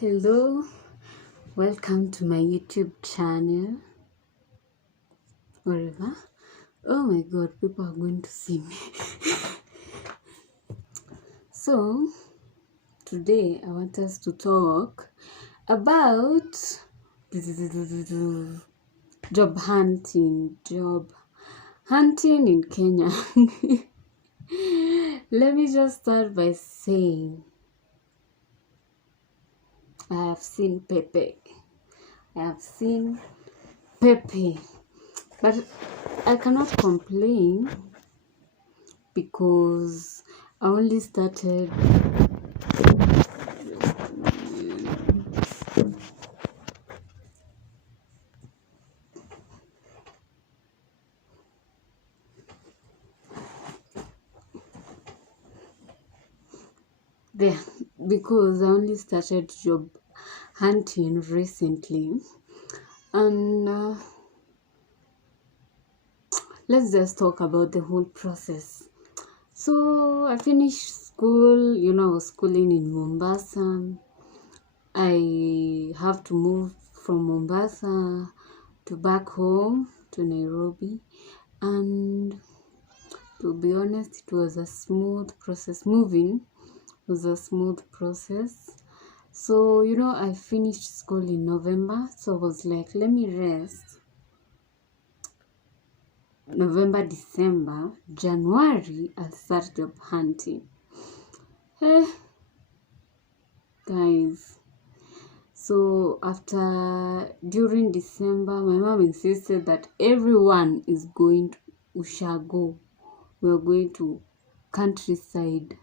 Hello, welcome to my YouTube channel. Wherever. Oh my god, people are going to see me. So, today I want us to talk about job hunting. Job hunting in Kenya. Let me just start by saying I have seen Pepe. But I cannot complain because I only started there because I only started job hunting recently, and let's just talk about the whole process. So I finished school, I was schooling in Mombasa. I have to move from Mombasa to back home to Nairobi, and to be honest, it was a smooth process. Moving was a smooth process. So, I finished school in November, so I was like, let me rest. November, December, January, I'll start job hunting. Hey, guys. So, during December, my mom insisted that everyone is going to Ushago. We're going to countryside,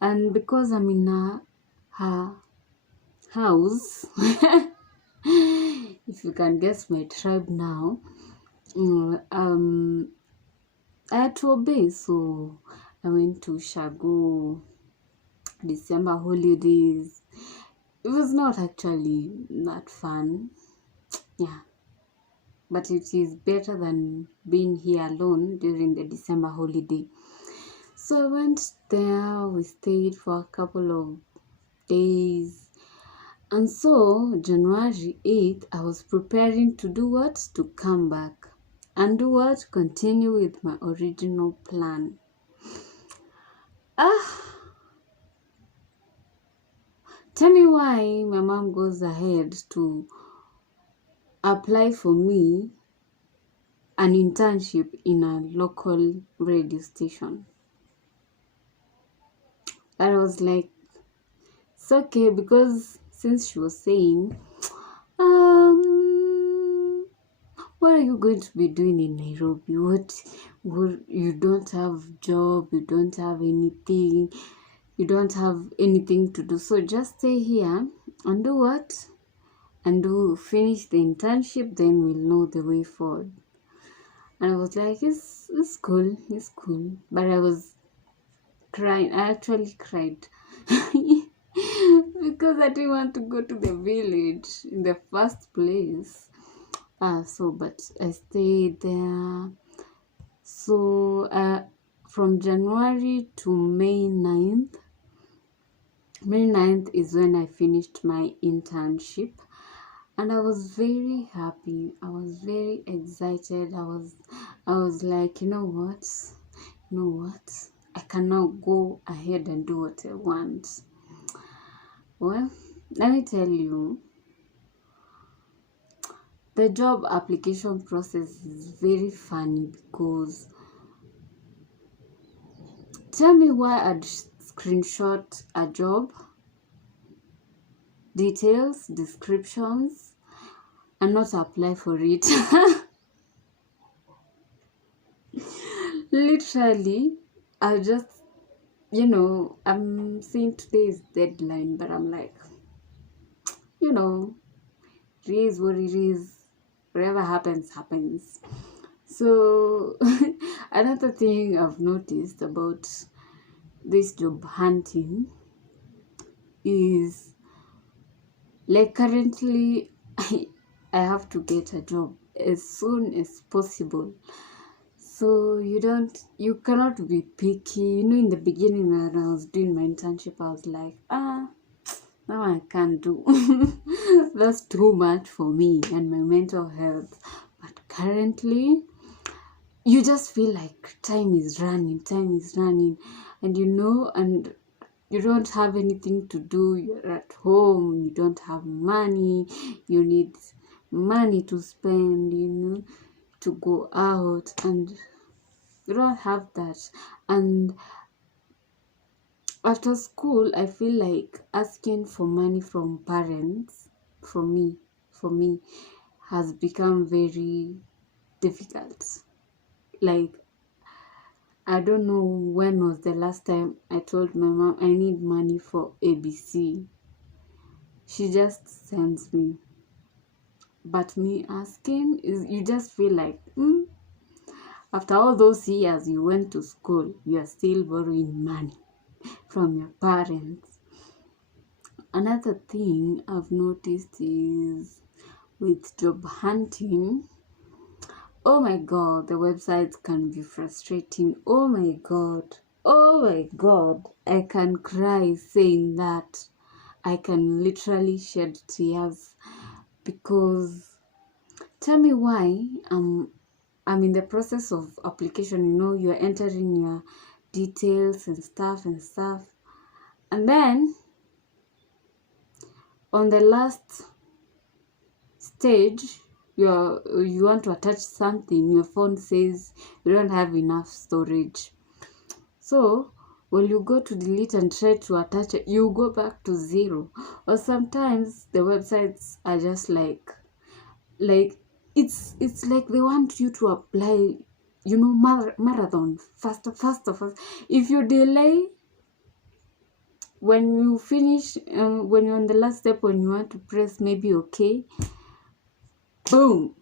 And because I'm in her house, if you can guess my tribe now, I had to obey. So I went to Shago, December holidays. It was not actually that fun, yeah, but it is better than being here alone during the December holiday. So I went there, we stayed for a couple of days. And so, January 8th, I was preparing to do what? To come back. And do what? Continue with my original plan. Tell me why my mom goes ahead to apply for me an internship in a local radio station. I was like, it's okay, because since she was saying, what are you going to be doing in Nairobi? You don't have job, you don't have anything, you don't have anything to do. So just stay here and do what? And finish the internship, then we'll know the way forward. And I was like, it's cool. But I was crying. I actually cried. Because I didn't want to go to the village in the first place. But I stayed there. So from January to May 9th. May 9th is when I finished my internship. And I was very happy. I was very excited. I was like, you know what? I can now go ahead and do what I want. Well, let me tell you, the job application process is very funny because tell me why I'd screenshot a job, details, descriptions, and not apply for it. Literally, I just, I'm seeing today's deadline, but I'm like, it is what it is. Whatever happens. So, another thing I've noticed about this job hunting is, like, currently, I have to get a job as soon as possible. So you cannot be picky. In the beginning when I was doing my internship, I was like, now I can't do. That's too much for me and my mental health. But currently, you just feel like time is running, and and you don't have anything to do. You're at home, you don't have money, you need money to spend, to go out, and you don't have that. And after school, I feel like asking for money from parents, for me, has become very difficult. Like, I don't know when was the last time I told my mom I need money for ABC. She just sends me. But me asking, is you just feel like, after all those years you went to school, you are still borrowing money from your parents. Another thing I've noticed is with job hunting, oh my god, the websites can be frustrating. Oh my god, I can cry saying that. I can literally shed tears because tell me why I'm in the process of application. You're entering your details and stuff, and then on the last stage, you want to attach something, your phone says you don't have enough storage. So when you go to delete and try to attach it, you go back to 0. Or sometimes the websites are just like it's like they want you to apply, marathon, faster. If you delay, when you finish, when you're on the last step, when you want to press maybe okay, boom,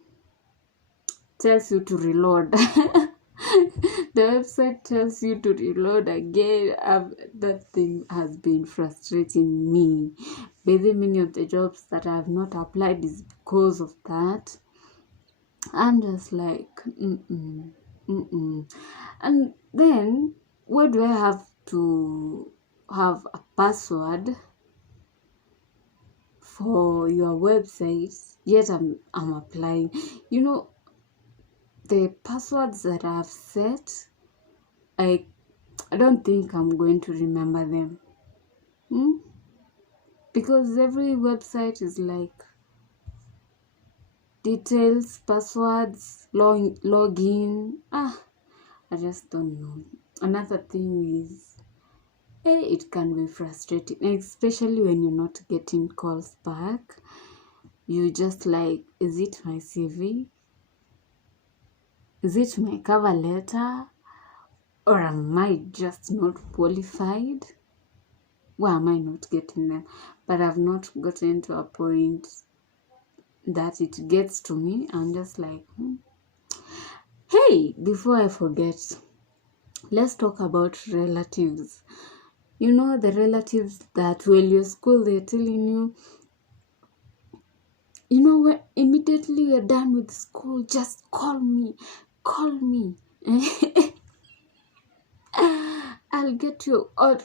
tells you to reload. The website tells you to reload again. That thing has been frustrating me. Very many of the jobs that I have not applied is because of that. I'm just like, And then, where do I have to have a password for your website? Yet I'm applying. The passwords that I've set, I don't think I'm going to remember them. Because every website is like details, passwords, login. I just don't know. Another thing is, it can be frustrating, especially when you're not getting calls back. You just like, is it my CV? Is it my cover letter? Or am I just not qualified? Why am I not getting them? But I've not gotten to a point that it gets to me. I'm just like, Hey, before I forget, let's talk about relatives. The relatives that when you're school, they're telling you, when immediately you're done with school, just call me. I'll get you. Or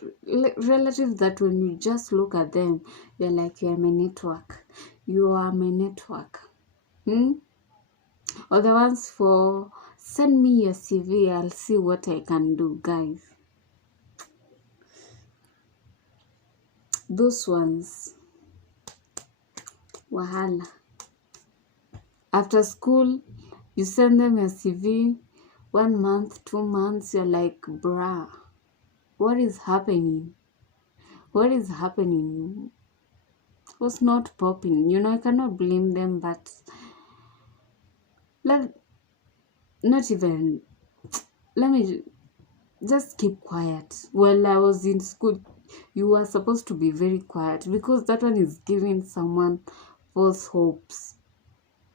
relatives that when you just look at them, you're like, you are my network. Or the ones for, send me your CV, I'll see what I can do, guys. Those ones, wahala. After school, you send them your CV, 1 month, 2 months, you're like, bruh, what is happening? What's not popping? I cannot blame them, but let me just keep quiet. While I was in school, you were supposed to be very quiet because that one is giving someone false hopes.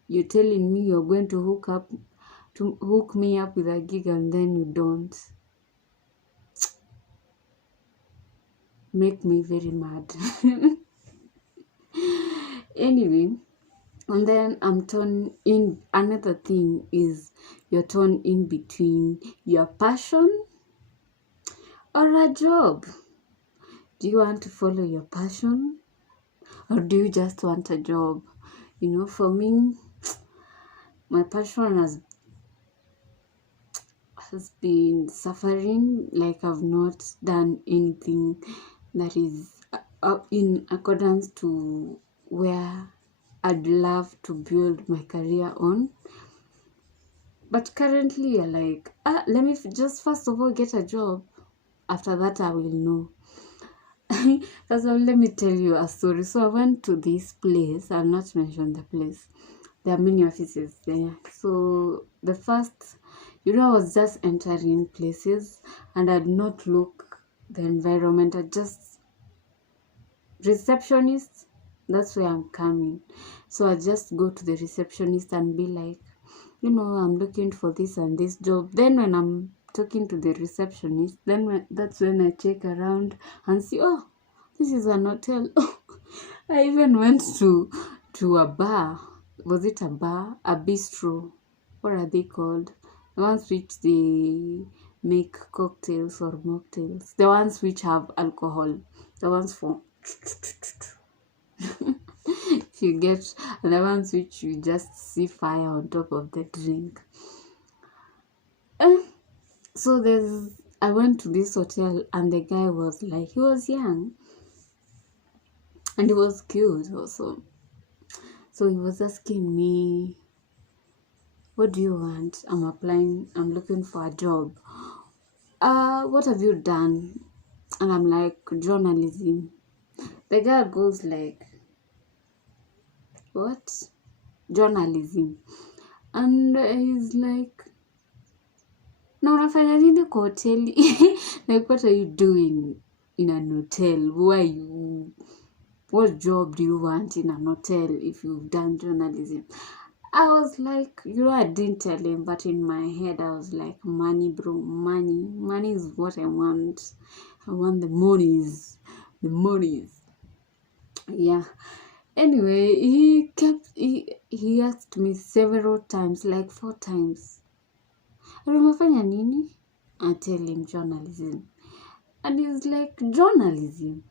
You're telling me you're going to hook me up with a gig and then you don't. Make me very mad. Anyway, and then I'm torn in. Another thing is you're torn in between your passion or a job. Do you want to follow your passion Or do you just want a job? For me, my passion has been suffering. Like, I've not done anything that is in accordance to where I'd love to build my career on. But currently, like, let me just first of all get a job. After that, I will know. First of all, let me tell you a story. So I went to this place. I'll not mention the place. There are many offices there. So the first, I was just entering places and I did not look the environment. I just receptionist. That's where I'm coming. So I just go to the receptionist and be like, I'm looking for this and this job. Then when I'm talking to the receptionist, that's when I check around and see, oh, this is an hotel. I even went to a bar. Was it a bar? A bistro? What are they called? The ones which they make cocktails or mocktails. The ones which have alcohol. The ones for you get, the ones which you just see fire on top of the drink. So I went to this hotel and the guy was like, he was young and he was cute also. So he was asking me, what do you want? I'm looking for a job. What have you done? And I'm like, journalism. The guy goes like, what? Journalism. And he's like, na unafanya nini kwa hoteli? Like, what are you doing in an hotel? What job do you want in an hotel if you've done journalism? I was like, I didn't tell him, but in my head I was like, money, bro, money. Money is what I want. I want the monies. Yeah. Anyway, he asked me several times, like 4 times. Umefanya nini? I tell him journalism. And he's like, journalism?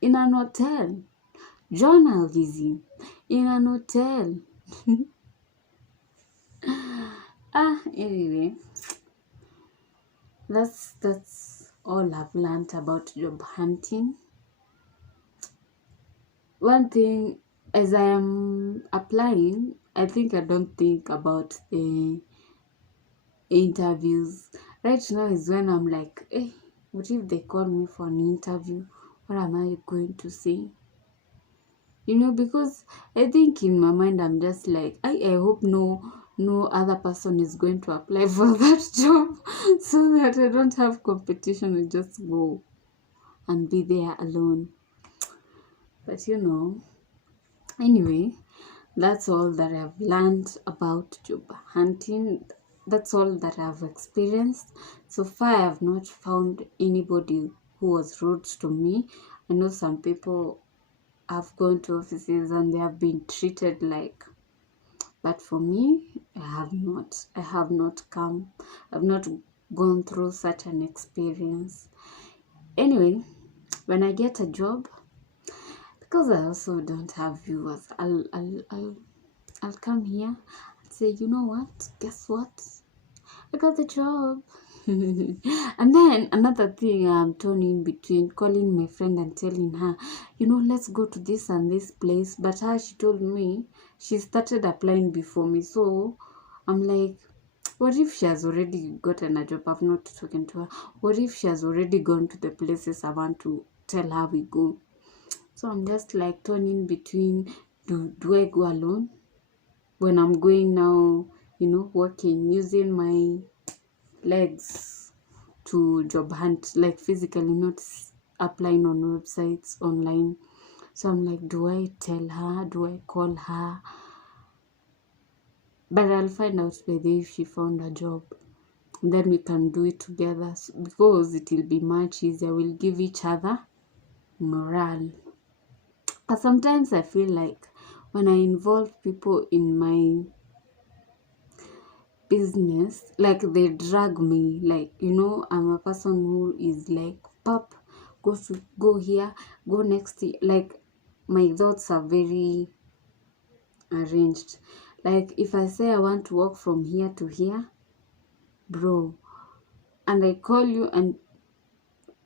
In an hotel? Journalism? In an hotel? Anyway. That's all I've learned about job hunting. One thing, as I am applying, I don't think about the interviews. Right now is when I'm like, what if they call me for an interview? What am I going to say? Because I think in my mind I'm just like, I hope no other person is going to apply for that job so that I don't have competition and just go and be there alone. But anyway, that's all that I've learned about job hunting. That's all that I've experienced. So far, I have not found anybody who was rude to me. I know some people have gone to offices and they have been treated like, but for me, I have not gone through such an experience. Anyway, when I get a job, because I also don't have viewers, I'll come here and say, you know what? Guess what? I got the job. And then another thing, I'm torn in between calling my friend and telling her, let's go to this and this place. But she told me she started applying before me. So I'm like, what if she has already gotten a job? I've not spoken to her. What if she has already gone to the places I want to tell her we go? So I'm just like torn in between, do I go alone? When I'm going now, working, using my legs to job hunt, like physically, not applying on websites online. So I'm like, do I tell her? Do I call her? But I'll find out by the if she found a job. And then we can do it together because it will be much easier. We'll give each other morale. But sometimes I feel like when I involve people in my business, like they drag me, like, I'm a person who is like, pop, go here, go next year. Like, my thoughts are very arranged. Like if I say I want to walk from here to here, bro, and I call you, and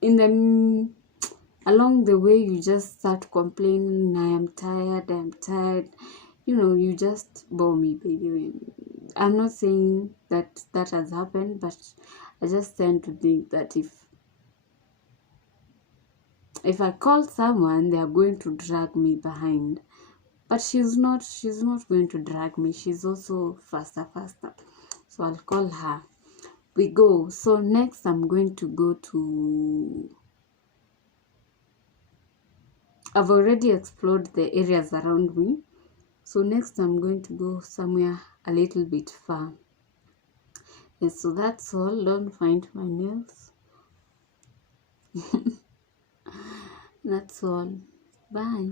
in the along the way you just start complaining, I'm tired, you just bore me, baby. I'm not saying that that has happened, but I just tend to think that if I call someone, they are going to drag me behind. But she's not going to drag me. She's also faster. So I'll call her. We go. So next I'm going to go to, I've already explored the areas around me. So next I'm going to go somewhere a little bit far. Yes, so that's all. Don't find my nails. That's all. Bye.